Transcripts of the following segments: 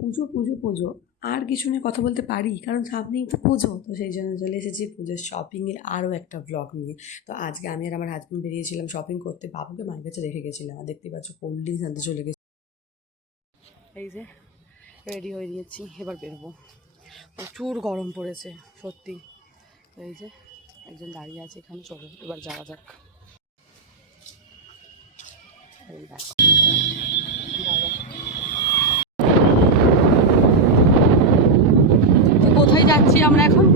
পুজো পুজো পুজো আর কিছু নিয়ে কথা বলতে পারি, কারণ সামনেই তো পুজো। তো সেই জন্য চলে এসেছি পুজোর শপিংয়ের আরও একটা ব্লগ নিয়ে। তো আজকে আমি আর আমার হাজব্যান্ড বেরিয়েছিলাম শপিং করতে, বাবুকে মায়ের কাছে রেখে গেছিলাম। আর দেখতে পাচ্ছ কোল্ড ড্রিঙ্কস আনতে চলে গেছি। এই যে রেডি হয়ে নিয়েছি, এবার বেরোবো। প্রচুর গরম পড়েছে সত্যি। তো এই যে একজন দাঁড়িয়ে আছে এখানে, চলো এবার যাওয়া যাক। এই দেখো কোথায় যাচ্ছি আমরা এখন?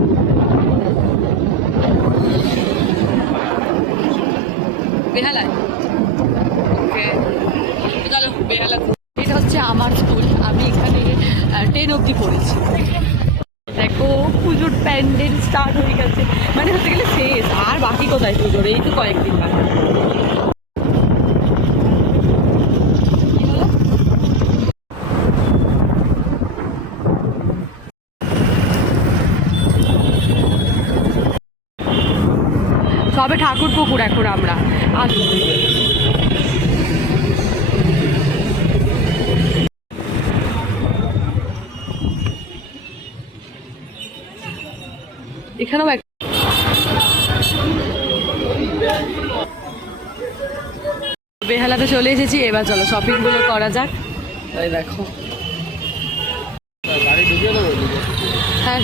বেহালায়। ওকে, চলো বেহালা। এটা হচ্ছে আমার স্কুল, আমি এখানে 10 অবধি পড়েছি। দেখো পুজোর প্যান্ডেল স্টার্ট হয়ে গেছে, মানে হতে গেলে শেষ। আর বাকি কোথায় পুজোর, এই তো কয়েকদিন বাকি। সবে ঠাকুর পুকুর এখন আমরা এখানেও বেহালাতে চলে এসেছি। এবার চলো শপিং গুলো করা যাক। ওই দেখো, হ্যাঁ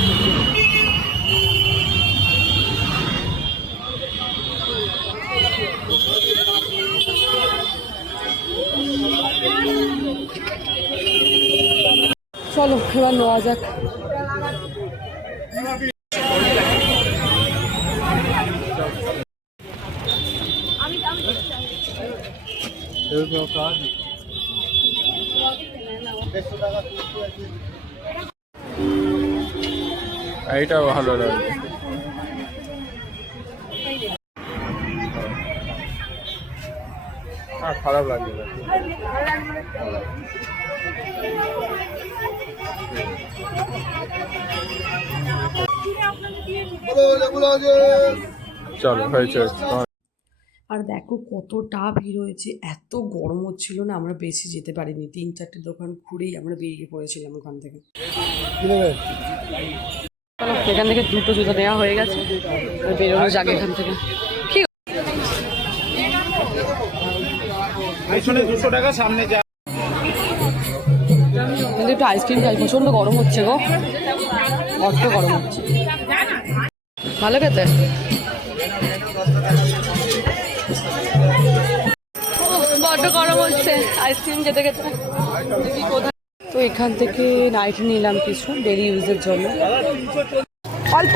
চলো এবার নেওয়া যাক। এইটা ভালো লাগে। খারাপ লাগছে না। চলো হয়েছে। আর দেখো কতটা ভিড় হয়েছে, এত গরম হচ্ছিল না, আমরা বেশি যেতে পারিনি। 3-4টে দোকান ঘুরেই আমরা বেরিয়ে পড়েছিলাম ওখান থেকে। এখান থেকে দুটো জুতো নেওয়া হয়ে গেছে, বেরোনো যাক এখান থেকে। ঠিক পেছনে 200 টাকা, সামনে যা। কিন্তু একটু আইসক্রিম খাই, প্রচণ্ড গরম হচ্ছে গো, কত গরম হচ্ছে। ভালো খেতে, বড্ড গরম হচ্ছে আইসক্রিম খেতে খেতে। কোথায় তো এখান থেকে নাইট নিলাম কিছু ডেলি ইউজের জন্য, অল্প।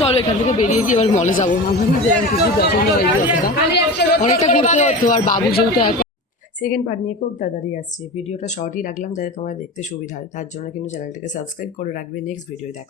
চলো এখান থেকে বেরিয়ে গিয়ে এবার মলে যাবো। আমার যেরকম কিছু পছন্দ হয়নি অতটা, অনেকটা ঘুরতে হতো। আর বাবু যেহেতু এখন সেকেন্ড পার্ট নিয়ে খুব তাড়াতাড়ি আসছে। ভিডিওটা শর্টই রাখলাম যাতে তোমার দেখতে সুবিধা হয়, তার জন্য কিন্তু চ্যানেলটাকে সাবস্ক্রাইব করে রাখবে। নেক্সট ভিডিও দেখা।